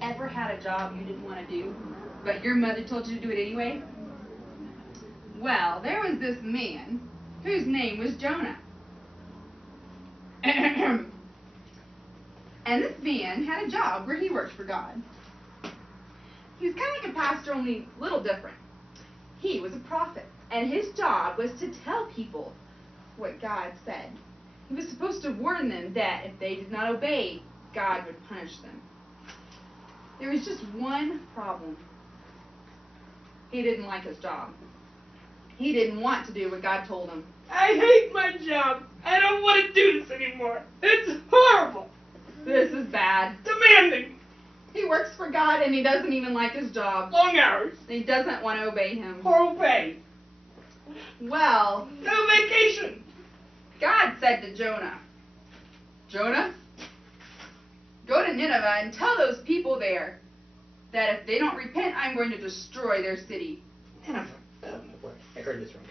ever had a job you didn't want to do, but your mother told you to do it anyway? Well, there was this man whose name was Jonah. And this man had a job where he worked for God. He was kind of like a pastor, only a little different. He was a prophet, and his job was to tell people what God said. He was supposed to warn them that if they did not obey, God would punish them. There was just one problem. He didn't like his job. He didn't want to do what God told him. I hate my job. I don't want to do this anymore. It's horrible. This is bad. Demanding. He works for God and he doesn't even like his job. Long hours. And he doesn't want to obey him. Horrible pay. Well, No vacation. God said to Jonah, Jonah, go to Nineveh and tell those people there that if they don't repent, I'm going to destroy their city. Nineveh. I heard this wrong.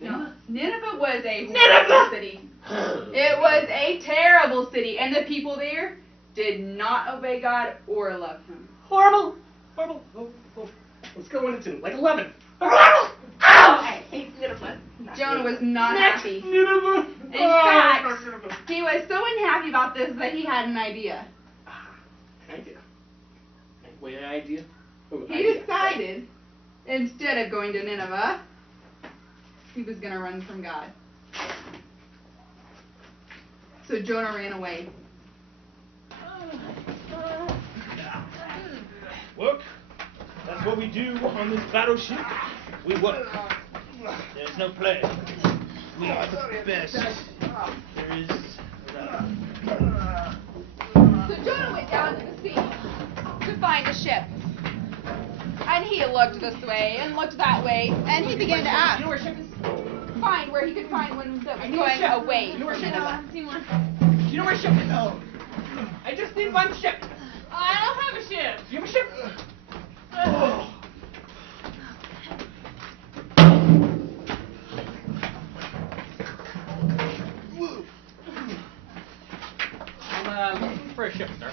No, Nineveh was a horrible city. It was a terrible city, and the people there did not obey God or love him. Horrible. Horrible. Oh. Let's go 1 to 2. Like 11. Ow! I hate Nineveh. Jonah was not happy. Nineveh. In fact, he was so unhappy about this that he had an idea. An idea? Wait, an idea? He decided, instead of going to Nineveh, he was going to run from God. So Jonah ran away. Work. That's what we do on this battleship. We work. There's no play. We are the best there is around. So Jonah went down to the sea to find a ship. And he looked this way and looked that way, and he began to ask. You know where ship is? Find where he could find one that was going away You know where from ship Nineveh. is? You know where ship is? No. I just need one ship. I don't have a ship. Do you have a ship? I'm looking for a ship, sir.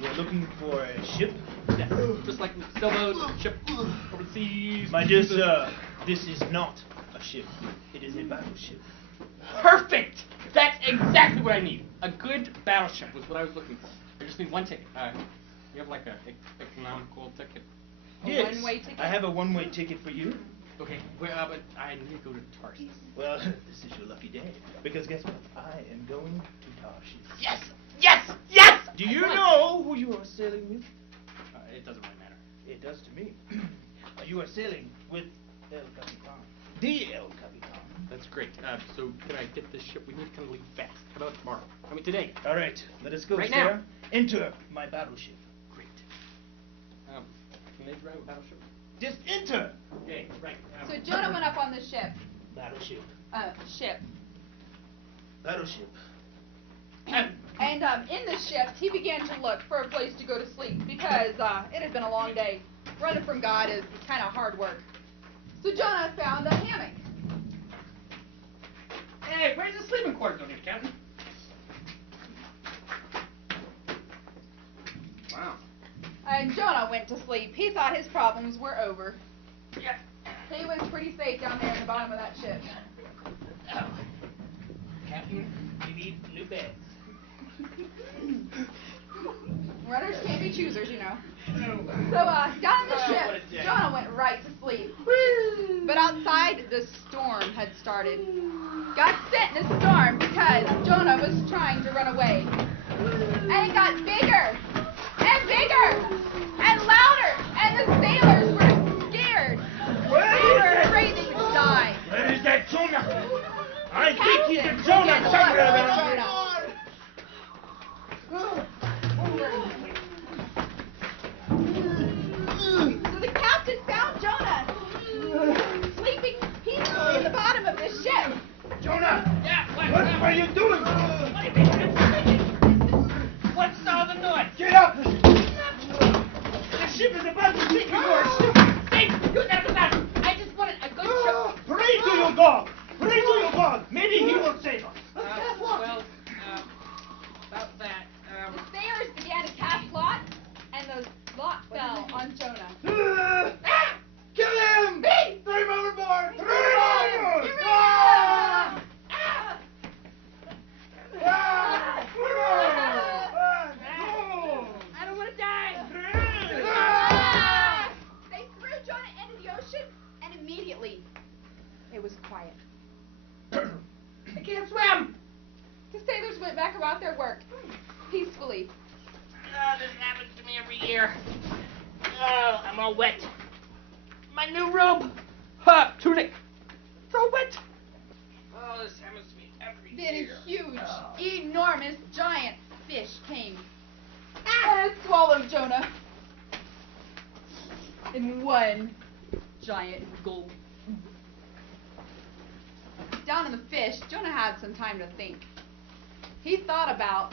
You're looking for a ship? Yes. Just like sailboat, ship, over the seas. My dear sir, this is not a ship. It is a battleship. Perfect! That's exactly what I need. A good battleship was what I was looking for. I just need one ticket. You have like a economical ticket? A one-way ticket? I have a one-way ticket for you. Okay, but I need to go to Tarsus. Well, this is your lucky day. Because guess what? I am going to Tarshish. Yes! Yes! Yes! Do you know who you are sailing with? It doesn't really matter. It does to me. You are sailing with El Capitan. The El Capitan. That's great. So can I get this ship? We need to kind of leave fast. How about tomorrow? I mean today. All right, let us go, Right sir. now. Enter my battleship. Great. Can they drive a battleship? Just enter. Okay, right. So Jonah went up on the ship. Battleship. Ship. Battleship. And in the ship, he began to look for a place to go to sleep because it had been a long day. Running from God is kind of hard work. So Jonah found a hammock. Hey, where's the sleeping quarters over here, Captain? Wow. And Jonah went to sleep. He thought his problems were over. Yeah. He was pretty safe down there in the bottom of that ship. Oh. Captain, we need new beds. Runners can't be choosers, you know. No. So down the Oh, ship, what a day. Jonah went right to sleep. But outside, the storm had started. God sent the storm because Jonah was trying to run away. And it got bigger and bigger and louder, and the sailors were scared. They were afraid they would die. Where is that Jonah? I think Captain he's a began Jonah to somewhere look for around Jonah. So the captain found Jonah sleeping peacefully in the bottom of the ship. Jonah! Yeah, What are you doing? What do you mean I'm sleeping? What's all the noise? Get up! The ship is about to sink into our ship! Hey, you gotta go down. I just wanted a good ship. Pray to your God! Pray to your God! Maybe he will save us! About that, The sailors began to cast lots, and those can't swim. The sailors went back about their work peacefully. Oh, this happens to me every year. Oh, I'm all wet. My new robe. Tunic. It's all wet. Oh, this happens to me every Then year. a huge, enormous, giant fish came and swallowed Jonah in one giant gulp. Down in the fish, Jonah had some time to think. He thought about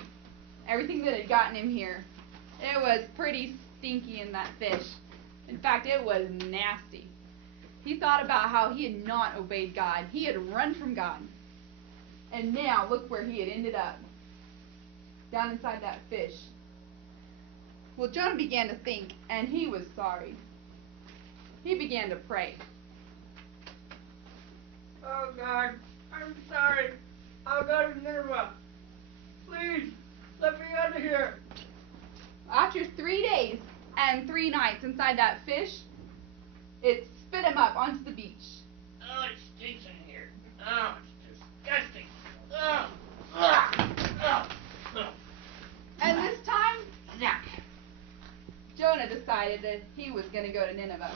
everything that had gotten him here. It was pretty stinky in that fish. In fact, it was nasty. He thought about how he had not obeyed God. He had run from God. And now, look where he had ended up. Down inside that fish. Well, Jonah began to think, and he was sorry. He began to pray. Oh, God, I'm sorry. I'll go to Nineveh. Please, let me out of here. After 3 days and 3 nights inside that fish, it spit him up onto the beach. Oh, it stinks in here. Oh, it's disgusting. Oh, oh. And this time, Yuck. Jonah decided that he was going to go to Nineveh.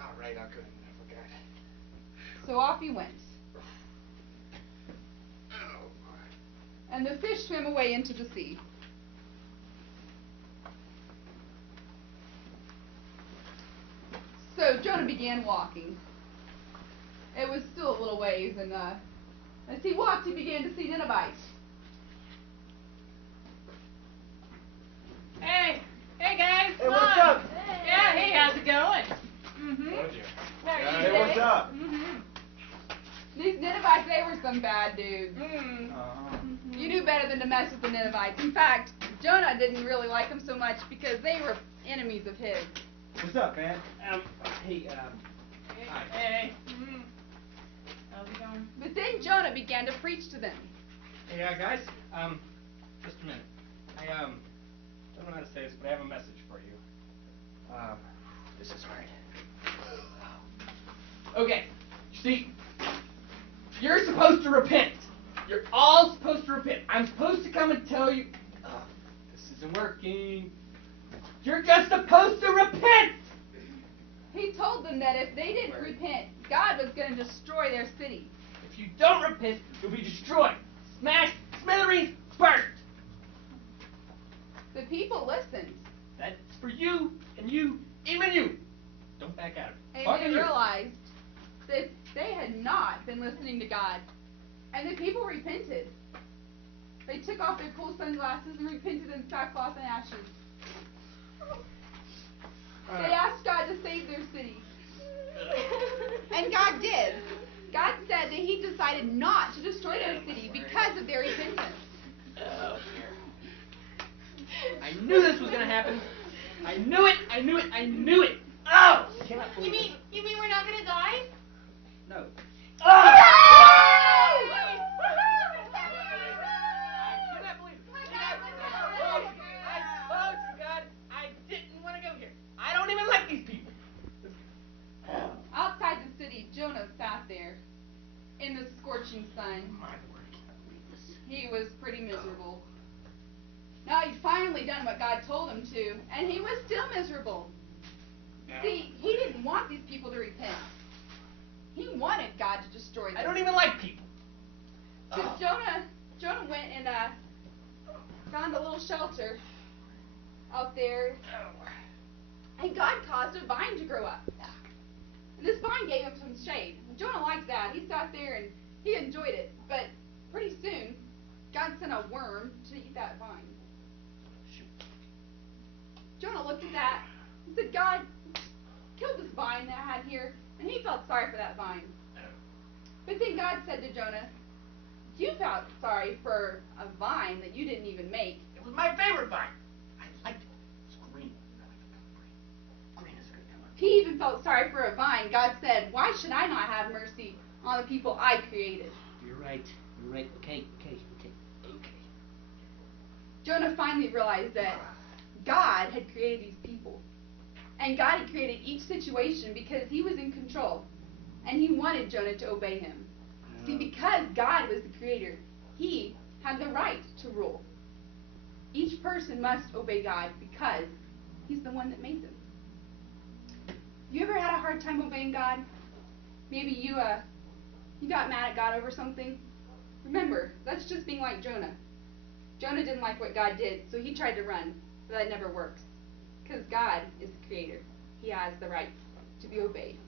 All right, I'll go to Nineveh, God. So off he went. Oh, boy. And the fish swam away into the sea. So Jonah began walking. It was still a little ways, and as he walked, he began to see Ninevites. Hey guys. Hey, what's up? Yeah, hey, how's it going? Told you. How are you Hey, today? what's up? These Ninevites, they were some bad dudes. You knew better than to mess with the Ninevites. In fact, Jonah didn't really like them so much because they were enemies of his. What's up, man? Hey, hi. Hey. How's it going? But then Jonah began to preach to them. Hey, guys, just a minute. I, don't know how to say this, but I have a message for you. This is hard. Okay, see, you're supposed to repent. You're all supposed to repent. I'm supposed to come and tell you, this isn't working. You're just supposed to repent. He told them that if they didn't repent, God was going to destroy their city. If you don't repent, you'll be destroyed. Smashed, smithereens, burnt. The people listened, That's for you and you, even you. Don't back out of it. and Talking they to you. realized that they had not been listening to God. And the people repented. They took off their cool sunglasses and repented in sackcloth and ashes. They asked God to save their city. And God did. God said that He decided not to destroy their city because of their repentance. Oh, dear. I knew this was going to happen. I knew it. I knew it. I knew it. Oh! Cannot You believe mean we're not gonna die? it. No. Oh! Outside the city, Jonah sat there in the scorching sun. He was pretty miserable. Now he'd finally done what God told him to, and he was still miserable. See, he didn't want these people to repent. He wanted God to destroy them. I don't even like people. So Jonah went and found a little shelter out there, and God caused a vine to grow up. And this vine gave him some shade. Jonah liked that. He sat there and he enjoyed it. But pretty soon, God sent a worm to eat that vine. Jonah looked at that and said, God, kill this vine that I had here. And he felt sorry for that vine. But then God said to Jonah, you felt sorry for a vine that you didn't even make. It was my favorite vine. I liked it. It's green. Green is a good color. He even felt sorry for a vine. God said, why should I not have mercy on the people I created? You're right. You're right. Okay. Jonah finally realized that God had created these people. And God had created each situation because He was in control. And He wanted Jonah to obey Him. See, because God was the creator, he had the right to rule. Each person must obey God because he's the one that made them. You ever had a hard time obeying God? Maybe you got mad at God over something? Remember, that's just being like Jonah. Jonah didn't like what God did, so he tried to run, but that never works. Because God is the creator. He has the right to be obeyed.